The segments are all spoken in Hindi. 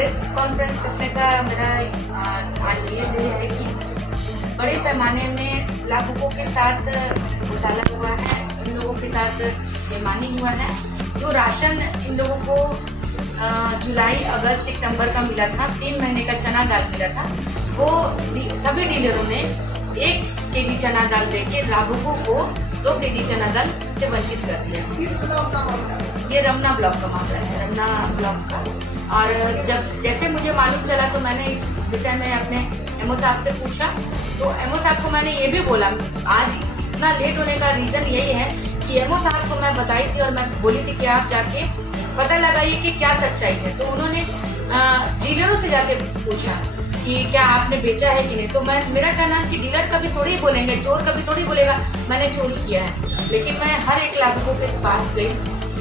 प्रेस कॉन्फ्रेंस रखने का मेरा आज ये ध्येय है कि बड़े पैमाने में लाभुकों के साथ घोटाला हुआ है, इन लोगों के साथ बेईमानी हुआ है। जो राशन इन लोगों को जुलाई, अगस्त, सितंबर का मिला था, 3 महीने का चना दाल मिला था, वो सभी डीलरों ने 1 केजी चना दाल देके लाभुकों को 2 केजी चना दाल से वंचित कर दिया। किस ब्लॉक का मामला है? ये रमना ब्लॉक का मामला है, रमना ब्लॉक का। और जब जैसे मुझे मालूम चला तो मैंने इस विषय में अपने एमओ साहब से पूछा, तो एमओ साहब को मैंने ये भी बोला, आज इतना लेट होने का रीज़न यही है कि एमओ साहब को मैं बताई थी और मैं बोली थी कि आप जाके पता लगाइए कि क्या सच्चाई है। तो उन्होंने डीलरों से जाके पूछा कि क्या आपने बेचा है कि नहीं। तो मेरा कहना है कि डीलर कभी थोड़ी बोलेंगे, चोर कभी थोड़ी बोलेगा मैंने चोरी किया है। लेकिन मैं हर एक लाभुकों के पास गई,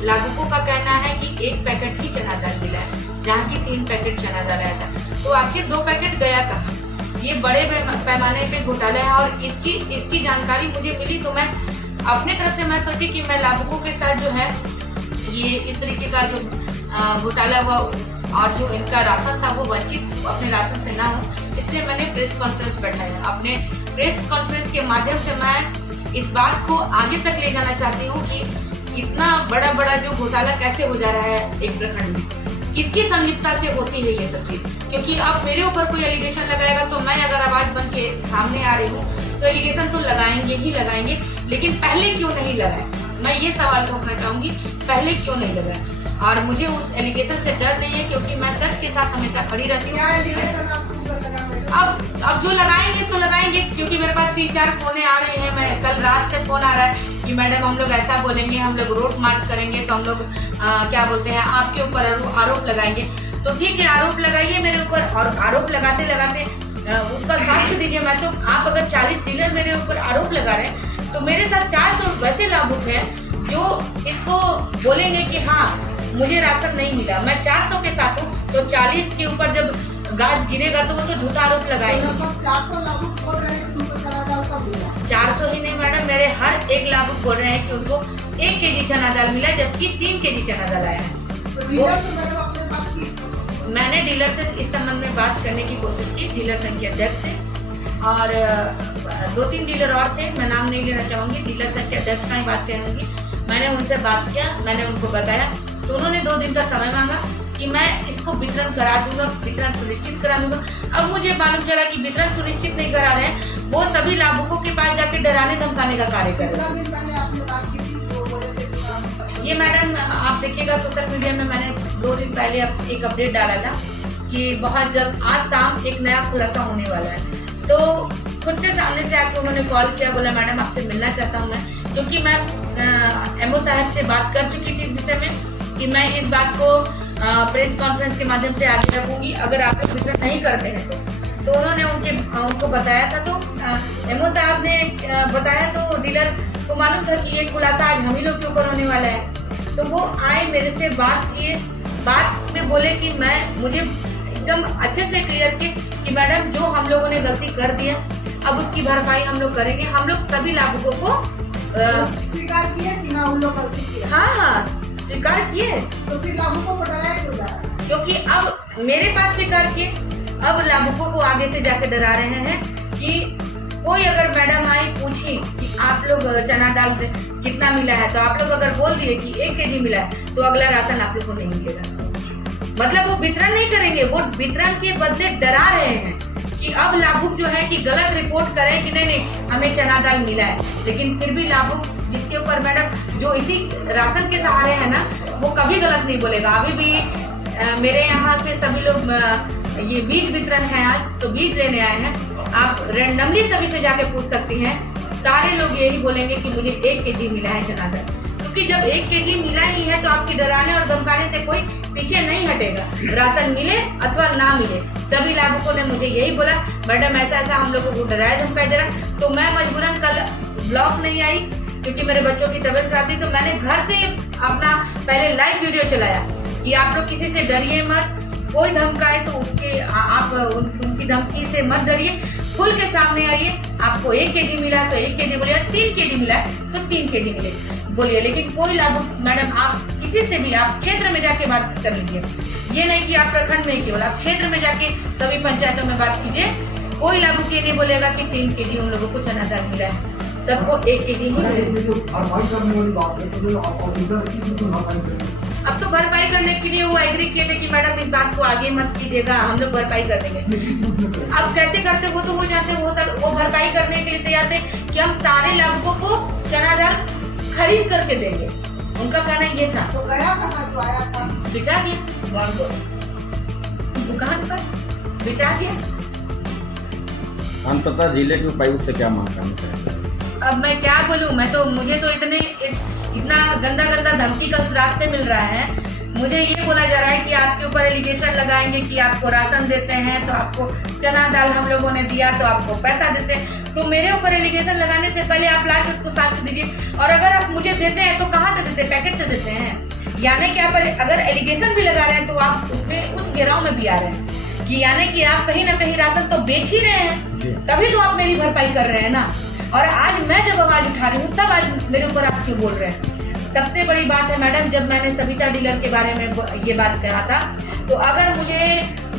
लाभुकों का कहना है कि 1 पैकेट ही चना दाल मिला है, जहाँ की 3 पैकेट चना दाल आया था। तो आखिर 2 पैकेट गया कहाँ? ये बड़े पैमाने पे घोटाला है और इसकी जानकारी मुझे मिली तो मैं अपने तरफ से मैं सोची कि मैं लाभुकों के साथ जो है ये इस तरीके का जो घोटाला हुआ और जो इनका राशन था वो वंचित अपने राशन से ना हो, इसलिए मैंने प्रेस कॉन्फ्रेंस बैठाया। अपने प्रेस कॉन्फ्रेंस के माध्यम से मैं इस बात को आगे तक ले जाना चाहती हूँ कि इतना बड़ा जो घोटाला कैसे हो जा रहा है एक प्रखंड में, किसकी संलिप्तता से होती है ये सब चीज। क्योंकि अब मेरे ऊपर कोई एलिगेशन लगाएगा तो मैं अगर आवाज बन के सामने आ रही हूँ तो एलिगेशन तो लगाएंगे ही लगाएंगे, लेकिन पहले क्यों नहीं लगाए? मैं ये सवाल उठाना चाहूंगी, पहले क्यों नहीं लगाए? और मुझे उस एलिगेशन से डर नहीं है क्योंकि मैं सच के साथ हमेशा खड़ी रहती हूँ। अब जो लगाएंगे सो लगाएंगे, क्योंकि मेरे पास 3-4 फोने आ रहे हैं। मैं कल रात से फोन आ रहा है कि मैडम हम लोग ऐसा बोलेंगे, हम लोग रोड मार्च करेंगे, तो हम लोग क्या बोलते हैं आपके ऊपर आरोप लगाएंगे। तो ठीक है, आरोप लगाइए मेरे ऊपर, और आरोप लगाते लगाते उसका साक्ष्य दीजिए। मैं तो आप अगर 40 डीलर मेरे ऊपर आरोप लगा रहे हैं तो मेरे साथ 400 वैसे लाभुक हैं जो इसको बोलेंगे कि हाँ मुझे राशन नहीं मिला। मैं 400 के साथ हूँ, तो 40 के ऊपर जब गाज गिरेगा तो वो तो झूठा आरोप लगाएंगे। 400 लाभुक बोल रहे हैं कि उनको चना दाल कब मिला? 400 ही नहीं मैडम, मेरे हर एक लाभुक बोल रहे हैं कि उनको 1 केजी चना दाल मिला, जबकि 3 केजी चना दाल आया है। मैंने डीलर से इस संबंध में बात करने की कोशिश की, डीलर संघ के अध्यक्ष से, और 2-3 डीलर और थे, मैं नाम नहीं लेना चाहूँगी, डीलर संघ के अध्यक्ष का ही बात कहूँगी। मैंने उनसे बात किया, मैंने उनको बताया, तो उन्होंने 2 दिन का समय मांगा कि मैं इसको वितरण करा दूंगा, वितरण सुनिश्चित करा दूंगा। अब मुझे मालूम चला कि वितरण सुनिश्चित नहीं करा रहे हैं, वो सभी लाभुकों के पास जाके डराने धमकाने का कार्य कर रहे हैं। ये मैडम आप देखिएगा सोशल मीडिया में मैंने 2 दिन पहले एक अपडेट डाला था कि बहुत जल्द आज शाम एक नया खुलासा होने वाला है। तो खुद से सामने से आके उन्होंने कॉल किया, बोला मैडम आपसे मिलना चाहता हूँ मैं, क्योंकि मैं एमओ साहब से बात कर चुकी थी इस विषय में कि मैं इस बात को प्रेस कॉन्फ्रेंस के माध्यम से आगे रखूंगी अगर आप लोग वितरण नहीं करते हैं तो उन्होंने उनको बताया था। तो एमओ साहब ने बताया तो डीलर को मालूम था कि ये खुलासा आज हम ही लोग के ऊपर होने वाला है। तो वो आए मेरे से बात किए, बात में बोले कि मुझे एकदम अच्छे से क्लियर किए कि मैडम जो हम लोगों ने गलती कर दी है अब उसकी भरपाई हम लोग करेंगे। हम लोग सभी लाभुकों को स्वीकार किए कि हाँ उन लोग गलती किए। हाँ स्वीकार किए। तो फिर लाभुकों को डराया क्यों जा रहा है? क्योंकि अब मेरे पास स्वीकार किए, अब लाभुकों को आगे से जाके डरा रहे हैं कि कोई अगर मैडम आई पूछी कि आप लोग चना दाल कितना मिला है, तो आप लोग अगर बोल दिए कि 1 केजी मिला है तो अगला राशन आप लोग को नहीं मिलेगा। मतलब वो वितरण नहीं करेंगे, वो वितरण के बदले डरा रहे हैं कि अब लाभुक जो है कि गलत रिपोर्ट करें कि नहीं हमें चना दाल मिला है। लेकिन फिर भी लाभुक जिसके ऊपर मैडम जो इसी राशन के सहारे है ना, वो कभी गलत नहीं बोलेगा। अभी भी मेरे यहाँ से सभी लोग ये बीज वितरण है आज, तो बीज लेने आए हैं। आप रैंडमली सभी से जाके पूछ सकती हैं, सारे लोग यही बोलेंगे कि मुझे 1 केजी मिला है चना दाल। क्योंकि जब 1 केजी मिला ही है तो आपकी डराने और धमकाने से कोई पीछे नहीं हटेगा, राशन मिले अथवा ना मिले। सभी लाभुकों ने मुझे यही बोला मैडम ऐसा हम लोगों को डराया धमकाया जा रहा। तो मैं मजबूरन कल ब्लॉक नहीं आई क्योंकि मेरे बच्चों की तबीयत खराब थी, तो मैंने घर से अपना पहले लाइव वीडियो चलाया कि आप लोग किसी से डरिए मत, कोई धमकाए तो उसके आप उनकी धमकी से मत डरिए, खुल के सामने आइए। आपको 1 केजी मिला है तो 1 केजी बोलिए, 3 केजी मिला है तो 3 केजी मिले बोलिए। लेकिन कोई लाभुक मैडम आप किसी से भी आप क्षेत्र में जाके बात कर लीजिए। ये नहीं कि आप प्रखंड में ही केवल, आप क्षेत्र में जाके सभी पंचायतों में बात कीजिए। कोई लाभुक ये नहीं बोलेगा कि 3 kg उन लोगों को चना दाल मिला है, सबको 1 kg ही मिलेगा। अब तो भरपाई करने के लिए वो एग्री किए थे कि मैडम इस बात को आगे मत कीजिएगा, हम लोग भरपाई कर देंगे। अब कैसे करते वो तो वो जानते, वो भरपाई करने के लिए तैयार थे कि हम सारे लाभुकों को चना दाल खरीद करके देंगे। उनका कहना ये था। तो गया कहाँ जो आया था? बिचा दिया दुकान पर, बिचा दिया। अंततः जिले के उपायुक्त से क्या मांग करना चाहेंगे? अब मैं क्या बोलूं, मुझे तो इतना गंदा धमकी का रात से मिल रहा है। मुझे ये बोला जा रहा है कि आपके ऊपर एलिगेशन लगाएंगे कि आपको राशन देते हैं तो आपको चना दाल हम लोगों ने दिया तो आपको पैसा देते हैं। तो मेरे ऊपर एलिगेशन लगाने से पहले आप लाके उसको साक्ष्य दीजिए। और अगर आप मुझे देते हैं तो कहाँ से देते हैं? पैकेट से देते हैं। यानी कि आप अगर एलिगेशन भी लगा रहे हैं तो आप उसमें उस घेराव में भी आ रहे हैं कि यानी कि आप कहीं ना कहीं राशन तो बेच ही रहे हैं, तभी तो आप मेरी भरपाई कर रहे हैं ना। और आज मैं जब आवाज उठा रही हूँ तब आज मेरे ऊपर आप क्यों बोल रहे हैं? सबसे बड़ी बात है मैडम, जब मैंने सविता डीलर के बारे में ये बात कहा था तो अगर मुझे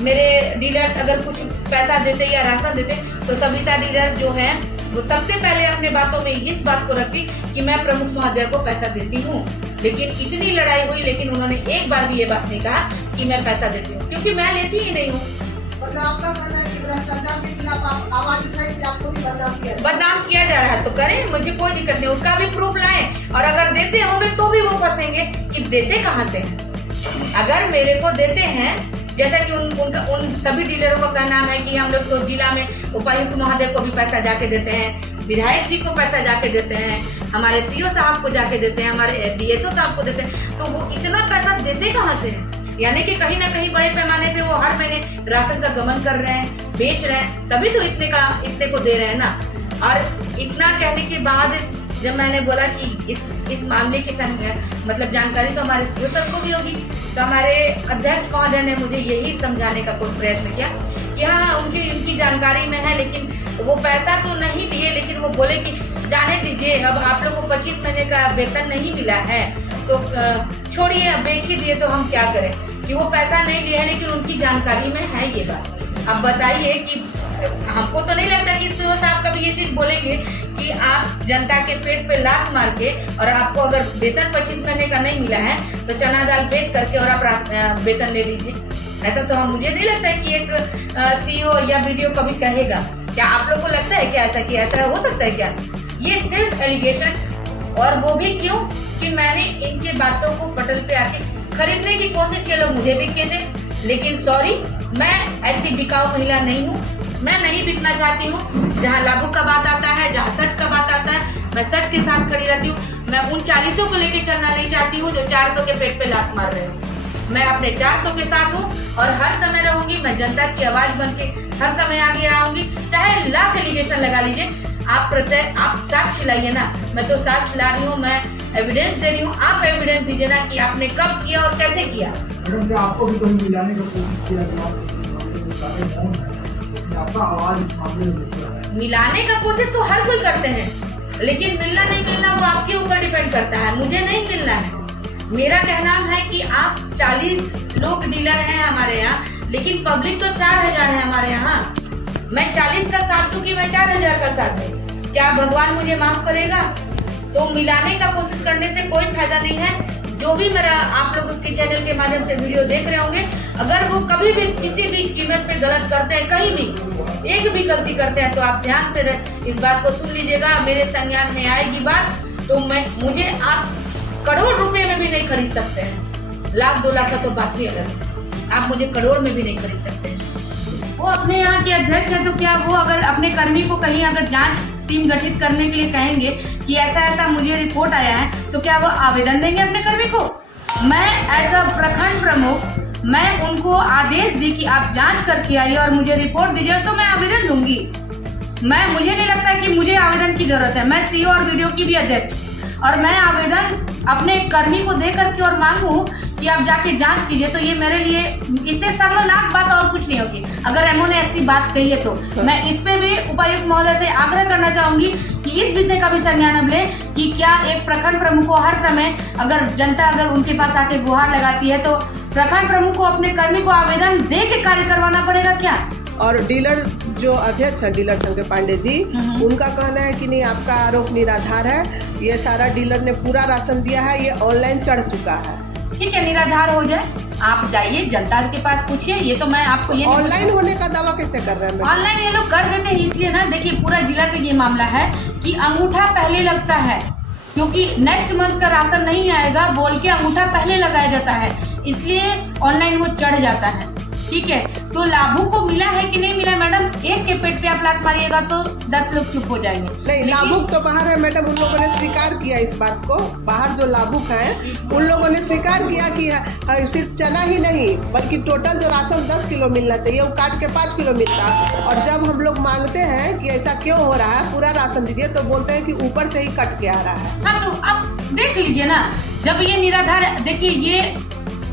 मेरे डीलर्स अगर कुछ पैसा देते या राशन देते तो सविता डीलर जो है वो सबसे पहले अपने बातों में इस बात को रखती कि मैं प्रमुख महोदय को पैसा देती हूँ। लेकिन इतनी लड़ाई हुई लेकिन उन्होंने एक बार भी ये बात नहीं कहा कि मैं पैसा देती हूँ, क्योंकि मैं लेती ही नहीं हूँ। मतलब आपका कहना है कि भ्रष्टाचार के खिलाफ आप आवाज उठाई से आपको भी बदनाम किया जा रहा है तो करें, मुझे कोई दिक्कत नहीं, उसका भी प्रूफ लाएं। और अगर देते होंगे तो भी वो फंसेंगे कि देते कहाँ से हैं। अगर मेरे को देते हैं, जैसा कि उन सभी डीलरों का कहना है कि हम लोग तो जिला में उपायुक्त महोदय को भी पैसा जाके देते हैं, विधायक जी को पैसा जाके देते हैं, हमारे सीओ साहब को जाके देते हैं, हमारे डीएसओ साहब को देते हैं, तो वो इतना पैसा देते कहाँ से हैं? यानी कि कहीं ना कहीं बड़े पैमाने पे वो हर महीने राशन का गमन कर रहे हैं, बेच रहे हैं, तभी तो इतने को दे रहे हैं ना। और इतना कहने के बाद जब मैंने बोला कि इस मामले की मतलब जानकारी तो हमारे सीओ सर को भी होगी, तो हमारे अध्यक्ष महोदय ने मुझे यही समझाने का कोई प्रयत्न किया कि हाँ उनकी जानकारी में है, लेकिन वो पैसा तो नहीं दिए, लेकिन वो बोले कि जाने दीजिए, अब आप लोग को 25 महीने का वेतन नहीं मिला है तो छोड़िए, अब बेच ही दिए तो हम क्या करें, कि वो पैसा नहीं लिए है लेकिन उनकी जानकारी में है ये बात। अब बताइए कि हमको तो नहीं लगता कि सीओ साहब कभी ये चीज बोलेंगे कि आप जनता के पेट पे लात मार के और आपको अगर वेतन 25 महीने का नहीं मिला है तो चना दाल बेच करके और आप वेतन ले लीजिए। ऐसा तो मुझे नहीं लगता है कि एक सीईओ या वीडियो कभी कहेगा। क्या आप लोग को लगता है क्या ऐसा, कि ऐसा हो सकता है क्या? ये सिर्फ एलिगेशन, और वो भी क्यों कि मैंने इनके बातों को पटल पे आके खरीदने की कोशिश ये लोग मुझे भी किए थे, लेकिन सॉरी, मैं ऐसी बिकाऊ महिला नहीं हूँ, मैं नहीं बिकना चाहती हूँ। जहाँ लाभुक का बात आता है, जहाँ सच का बात आता है, मैं सच के साथ खड़ी रहती हूँ। मैं उन 40 को लेके चलना नहीं चाहती हूँ जो 400 के पेट पे लात मार रहे हो। मैं अपने 400 के साथ हूँ और हर समय रहूंगी। मैं जनता की आवाज बन के हर समय आगे आऊंगी, चाहे लाख एलिगेशन लगा लीजिए। आप साक्ष्य लाइए ना, मैं तो साक्ष्य ला रही हूँ, मैं एविडेंस दे रही हूँ, आप एविडेंस दीजिए ना कि आपने कब किया और कैसे किया। मैडम, क्या आपको भी कहीं मिलाने का कोशिश किया आपका आवाज इस मामले में? मिलाने का कोशिश तो हर कोई करते हैं, लेकिन मिलना नहीं मिलना वो आपके ऊपर डिपेंड करता है। मुझे नहीं मिलना है। मेरा कहना है कि आप 40 लोग डीलर हैं हमारे यहाँ, लेकिन पब्लिक तो 4000 है हमारे यहाँ। मैं 40 का साथ दूं कि मैं 4000 का साथ दूं, क्या भगवान मुझे माफ करेगा? तो मिलाने का कोशिश करने से कोई फायदा नहीं है। जो भी मेरा आप लोगों के चैनल के माध्यम से वीडियो देख रहे होंगे, अगर वो कभी भी किसी भी कीमत पे गलत करते हैं, कहीं भी एक भी गलती करते हैं, तो आप ध्यान से इस बात को सुन लीजिएगा। मेरे संज्ञान में आएगी बात तो मुझे आप करोड़ रुपए में भी नहीं खरीद सकते हैं। लाख 2 लाख का तो बात ही अलग है, आप मुझे करोड़ में भी नहीं खरीद सकते हैं। वो अपने यहाँ के अध्यक्ष है, तो क्या वो अगर अपने कर्मी को कहीं अगर जांच टीम गठित करने के लिए कहेंगे कि ऐसा ऐसा मुझे रिपोर्ट आया है, तो क्या वो आवेदन देंगे अपने कर्मी को? मैं एज अ प्रखंड प्रमुख मैं उनको आदेश दी कि आप जांच करके आइए और मुझे रिपोर्ट दीजिए, तो मैं आवेदन दूंगी। मुझे नहीं लगता कि मुझे आवेदन की जरूरत है। मैं सीईओ और वीडियो की भी अध्यक्ष, और मैं आवेदन अपने कर्मी को दे करके और मांगू कि आप जाके जांच कीजिए, तो ये मेरे लिए इससे शर्मनाक बात और कुछ नहीं होगी। अगर एमओ ने ऐसी बात कही है तो मैं इस पे भी उपायुक्त महोदय से आग्रह करना चाहूंगी कि इस विषय का भी संज्ञान अब ले कि क्या एक प्रखंड प्रमुख को हर समय अगर जनता अगर उनके पास आके गुहार लगाती है तो प्रखंड प्रमुख को अपने कर्मी को आवेदन दे के कार्य करवाना पड़ेगा क्या? और डीलर जो अध्यक्ष है डीलर संघ के पांडे जी, उनका कहना है कि नहीं, आपका आरोप निराधार है, ये सारा डीलर ने पूरा राशन दिया है, ये ऑनलाइन चढ़ चुका है। ठीक है, निराधार हो जाए, आप जाइए जनता के पास पूछिए। ये तो मैं आपको ये ऑनलाइन होने का दावा कैसे कर रहे हैं? ऑनलाइन ये लोग कर देते हैं इसलिए ना, देखिए पूरा जिला का ये मामला है कि अंगूठा पहले लगता है, क्योंकि नेक्स्ट मंथ का राशन नहीं आएगा बोल के अंगूठा पहले लगाया जाता है, इसलिए ऑनलाइन वो चढ़ जाता है। ठीक है, तो लाभों को मिला है कि नहीं मिला मैडम, एक के पेट पे आप लात मारिएगा तो 10 लोग चुप हो जाएंगे। नहीं, लाभुक तो बाहर है मैडम, उन लोगों ने स्वीकार किया इस बात को। बाहर जो लाभुक है उन लोगों ने स्वीकार किया कि सिर्फ चना ही नहीं बल्कि टोटल जो राशन 10 किलो मिलना चाहिए वो काट के 5 किलो मिलता। और जब हम लोग मांगते हैं कि ऐसा क्यों हो रहा है, पूरा राशन दीजिए, तो बोलते हैं कि ऊपर से ही कट के आ रहा है। हाँ, तो आप देख लीजिए ना, जब ये निराधार, देखिए ये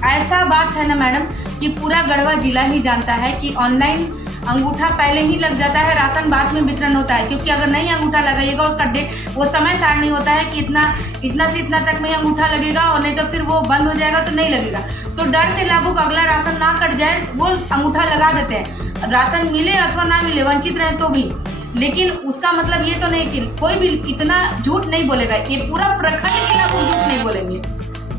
ऐसा बात है ना मैडम कि पूरा गढ़वा जिला ही जानता है कि ऑनलाइन अंगूठा पहले ही लग जाता है, राशन बाद में वितरण होता है, क्योंकि अगर नहीं अंगूठा लगाइएगा उसका डेट वो समय सारणी होता है कि इतना से इतना तक में अंगूठा लगेगा और नहीं तो फिर वो बंद हो जाएगा तो नहीं लगेगा। तो डर से लाभुक अगला राशन ना कट जाए वो अंगूठा लगा देते हैं, राशन मिले अथवा ना मिले, वंचित रहे तो भी। लेकिन उसका मतलब ये तो नहीं कि कोई भी इतना झूठ नहीं बोलेगा, ये पूरा प्रखंड के लाभुक झूठ नहीं बोलेंगे।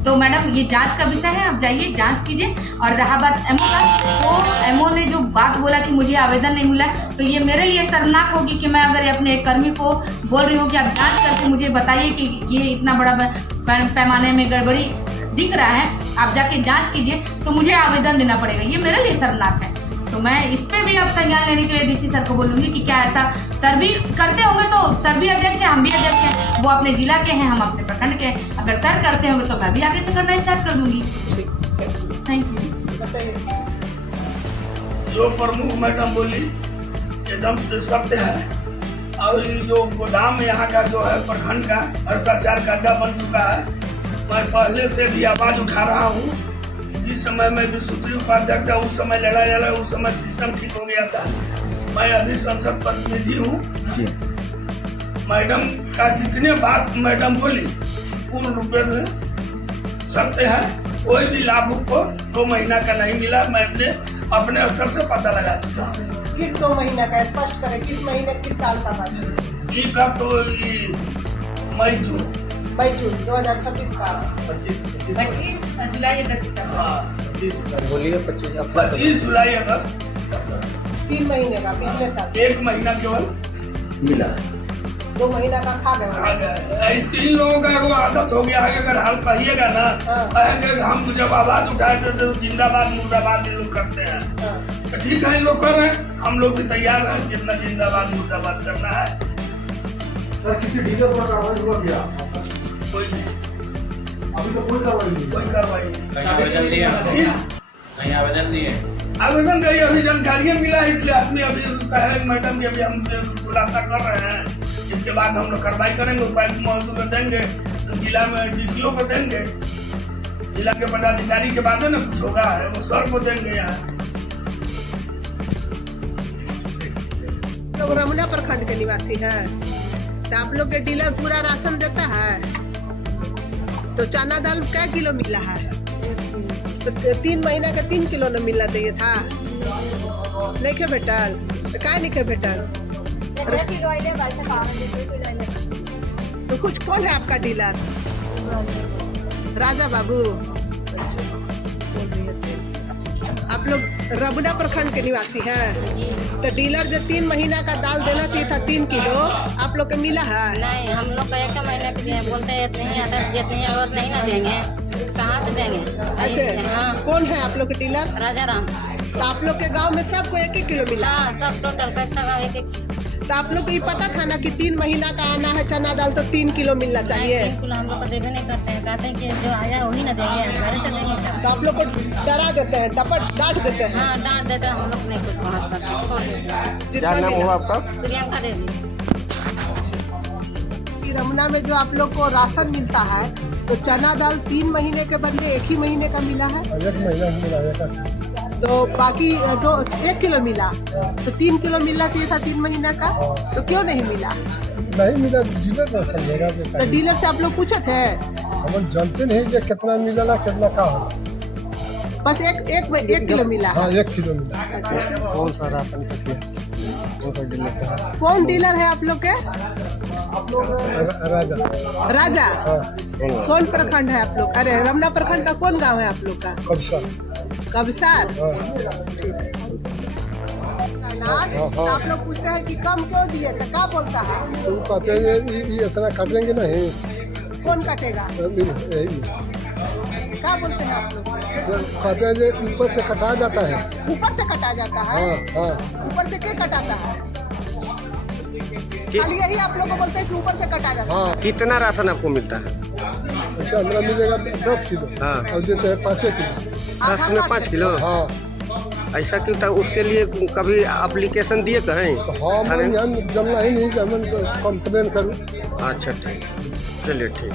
तो मैडम ये जांच का विषय है, आप जाइए जांच कीजिए। और रहा बात एमओ का, तो एमओ ने जो बात बोला कि मुझे आवेदन नहीं मिला, तो ये मेरे लिए शर्मनाक होगी कि मैं अगर अपने एक कर्मी को बोल रही हूँ कि आप जांच करके मुझे बताइए कि ये इतना बड़ा पैमाने में गड़बड़ी दिख रहा है, आप जाके जांच कीजिए, तो मुझे आवेदन देना पड़ेगा। ये मेरे लिए शर्मनाक है। तो मैं इस पे भी आप संज्ञान लेने के लिए डीसी सर को बोलूँगी कि क्या ऐसा सर भी करते होंगे, तो सर भी अध्यक्ष है, हम भी अध्यक्ष हैं, वो अपने जिला के हैं, हम अपने प्रखंड के हैं, अगर सर करते होंगे तो मैं भी आगे से करना स्टार्ट कर दूंगी। Thank you. जो प्रमुख मैडम बोली एकदम सत्य है। और ये जो गोदाम यहाँ का जो है प्रखंड का भ्रष्टाचार का अड्डा बन चुका है, मैं पहले से भी आवाज उठा रहा हूँ। जिस समय मैं विसूत्री उपाध्यक्ष था उस समय लड़ाई लड़ा, उस समय सिस्टम ठीक हो गया था। मैं अभी संसद प्रतिनिधि हूँ। मैडम का जितने बात मैडम बोली पूर्ण रूप से सत्य है। कोई भी लाभुक को 2 महीना का नहीं मिला, मैं अपने स्तर से पता लगा चुका हूँ। किस 2 महीने का स्पष्ट करें, किस महीने किस साल का बात है? का तो मई जून 2026 का 25 जुलाई अगस्त सितंबर। बोलिए 25 जुलाई अगस्त 3 महीने का, पिछले साल 1 महीना केवल मिला। 2 महीना का खा गए। इसके इन लोगों का एगो आदत हो गया है कि अगर हाल कहिएगा ना, कहेंगे कि हम जब आवाज उठाए तो जिंदाबाद मुर्दाबाद ये लोग करते हैं। तो ठीक है, इन लोग कर रहे हैं, हम लोग भी तैयार हैं जितना जिंदाबाद मुर्दाबाद करना है। सर किसी डीलर पर कार्रवाई हुआ क्या? कोई नहीं, अभी तो कोई कार्रवाई नहीं। कोई कार्रवाई नहीं। कहीं आवेदन दिए? कहीं आवेदन दिए? आवेदन का अभी जानकारी मिला है, इसलिए आदमी अभी कहे मैडम अभी हम खुलासा कर रहे हैं, इसके बाद हम लोग कार्रवाई करेंगे। उपायुक्त महोदय को देंगे, जिला में डीसीओ को देंगे, जिला के पदाधिकारी के बाद ना कुछ होगा वो सर को देंगे। यहाँ लोग रमना प्रखंड के निवासी है, तो आप लोग के डीलर पूरा राशन देता है, तो चना दाल क्या किलो मिला है? तो 3 महीना का 3 किलो न मिलना चाहिए था, नहीं खे भेटल? तो क्या नहीं खे भेटल? तो कुछ कौन है आपका डीलर? राजा बाबू। आप लोग रबना प्रखंड के निवासी हैं, तो डीलर जो 3 महीना का दाल देना चाहिए था 3 किलो, आप लोग को मिला है? नहीं, हम लोग का 1 महीने के लिए बोलते हैं नहीं आता, जितनी जरूरत नहीं ना देंगे, कहाँ से देंगे? ऐसे? हाँ। कौन है आप लोग के डीलर? राजा राम। तो आप लोग के गांव में सबको 1-1 किलो मिला? हाँ, सब टोटल कैसा का 1-1 किलो। तो आप लोग को ये पता था ना कि 3 महीना का आना है चना दाल, तो 3 किलो मिलना चाहिए? 3 किलो हम लोग को देवे नहीं करते हैं, कहते हैं कि जो आया वही ना देंगे, हम घर से देंगे क्या? तो आप लोग को डरा देते हैं, डांट देते हैं? हाँ, डांट देते हैं, हम लोग नहीं कुछ बहस करते, छोड़ देते हैं। क्या नाम हुआ आपका? प्रियंका देवी। कि रमना में जो आप लोग को राशन मिलता है तो चना दाल 3 महीने के बदले 1 ही महीने का मिला है, 1 महीना मिला तो बाकी 1 किलो मिला, तो 3 किलो मिलना चाहिए था 3 महीना का, तो क्यों नहीं मिला? नहीं मिला, डीलर ना समझेगा। तो डीलर से आप लोग पूछे थे? हम जानते नहीं कि कितना मिला कितना का हो। बस एक किलो मिला। हाँ 1 किलो मिला। कौन सा राशन का कौन सा डीलर का? कौन डीलर है आप लोग के? राजा। राजा। हाँ कौन प्रखंड है आप लोग? अरे रमना प्रखंड का कौन गांव है आप लोग का? कब्सा। कबसार। हाँ अनाज तो आप लोग पूछते हैं कि कम क्यों दिए, तो क्या बोलता है? तो कहते हैं ये इतना काटेंगे नहीं। कौन काटेगा? यही क्या बोलते हैं आप लोग? कहते हैं ये ऊपर से कटा जाता है। ऊपर से कटा जाता है? हाँ ऊपर से क्या कटाता है? खाली यही आप लोग को बोलते हैं कि ऊपर से कटा जाता है। हाँ। कितना राशन आपको मिलता है? अच्छा हमारा मिलेगा 10 किलो। हाँ। और देते हैं 5 किलो। 10 में 5 किलो? हाँ। ऐसा क्यों था? उसके लिए कभी एप्लीकेशन दिए कहीं? हाँ मैं यहाँ जमना ही नहीं कि हम कंप्लेन करूँ। अच्छा ठीक, चलिए ठीक।